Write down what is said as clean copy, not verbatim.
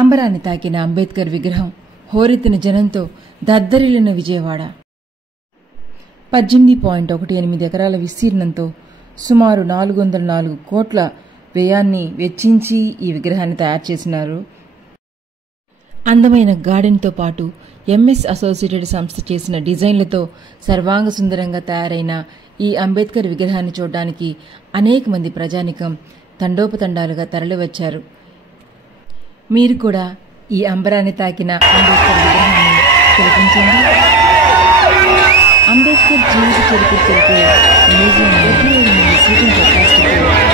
అంబరాన్ని తాకిన అంబేద్కర్ విగ్రహం హోరెత్తిన జనంతో దద్దరిల్లిన విజయవాడ. 18.18 ఎకరాల విస్తీర్ణంతో సుమారు 404 కోట్ల వ్యయాన్ని వెచ్చించి ఈ విగ్రహాన్ని తయారు చేసినారు. అందమైన గార్డెన్తో పాటు ఎంఎస్ అసోసియేటెడ్ సంస్థ చేసిన డిజైన్లతో సర్వాంగ సుందరంగా తయారైన ఈ అంబేద్కర్ విగ్రహాన్ని చూడడానికి అనేక మంది ప్రజానికం తండోపతండాలుగా తరలివచ్చారు. మీరు కూడా ఈ అంబరాన్ని తాకిన అంబేద్కర్ విగ్రహాన్ని తిలకించండి. అంబేద్కర్ జీవిత చరిత్ర తెలిపే మ్యూజియం 78 సీటింగ్ కెపాసిటీతో